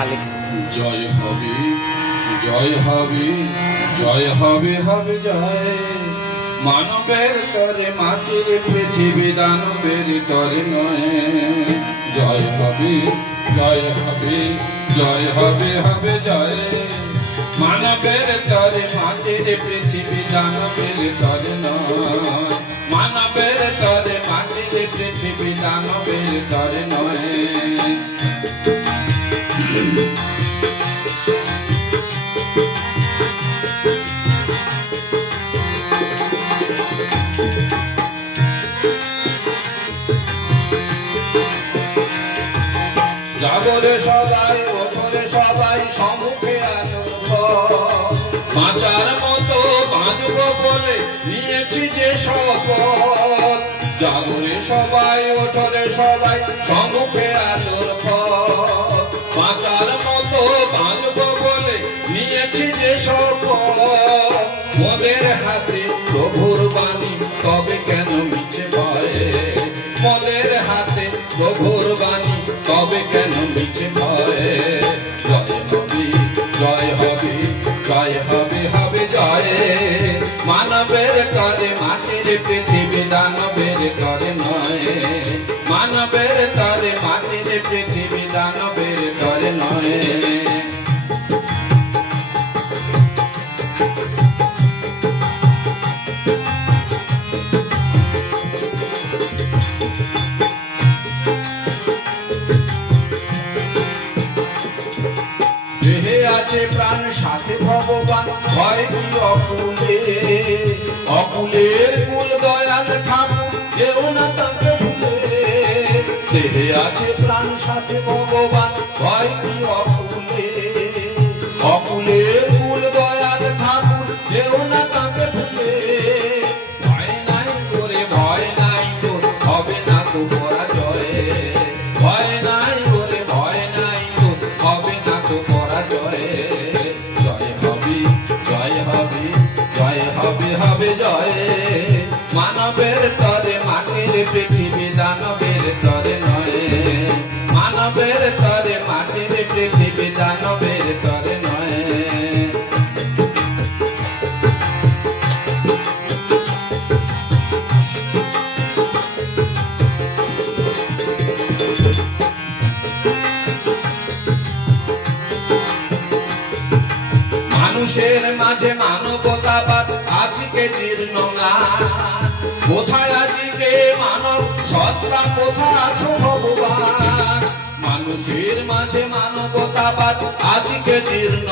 Collection. জয় হবে জয় হবে জয় হবে হবে জয়, মানবের তরে মাটির পৃথিবী দানবের তরে নয়। জয় হবে জয় হবে জয় হবে হবে জয়, মানবের তরে মাটির পৃথিবী দানবের তরে নয়। মানবের তরে মাটির পৃথিবী দানবের তরে নয়। জাগরে সবাই ওঠরে সবাই সম্মুখে আলো, বাঁচার মতো বাঁচব বলে নিয়েছি যে শপথ। জাগরে সবাই ওঠরে সবাই সম্মুখে আলোর পথ, বাঁচার মতো বাঁচব বলে নিয়েছি যে শপথ। মোদের হাতে প্রভুর বাণী তবে কেন মিছে ভয়ে, মোদের হাতে প্রভুর বাণী তবে কেন মিছে ভয়ে। জয় হবে জয় হবে হবে জয়, মানবের তরে মাটির পৃথিবী দানবের তরে নয়। মানবের তরে মাটির পৃথিবী দানবের তরে নয়। দেহে আছে প্রাণ সাথে ভগবান, ভয় কি অকুলে। অকুলের কুল দয়াল ঠাকুর কেউ না তাকে ভুলে। দেহে আছে প্রাণ সাথে ভগবান, ভয় কি অকুলে। অকুলের কুল দয়াল ঠাকুর কেউ না তাকে ভুলে। ভয় নাই করে ভয় নাই তোর হবে না তো পরাজয়। ভয় নাই করে ভয় নাই তোর হবে না তো পরাজয়। জয় হবে জয় হবে জয় হবে হবে জয়, মানবের তরে মাটির পৃথিবী দানবের তরে নয়। মানবের তরে মাটির পৃথিবী দানবের তরে নয়। মানুষের মাঝে মানবতাবাদ আজকে জীর্ণ ম্লান। কোথায় আজকে মানব সত্তা, কোথায় আছো ভগবান। মানুষের মাঝে মানবতাবাদ আজকে জীর্ণ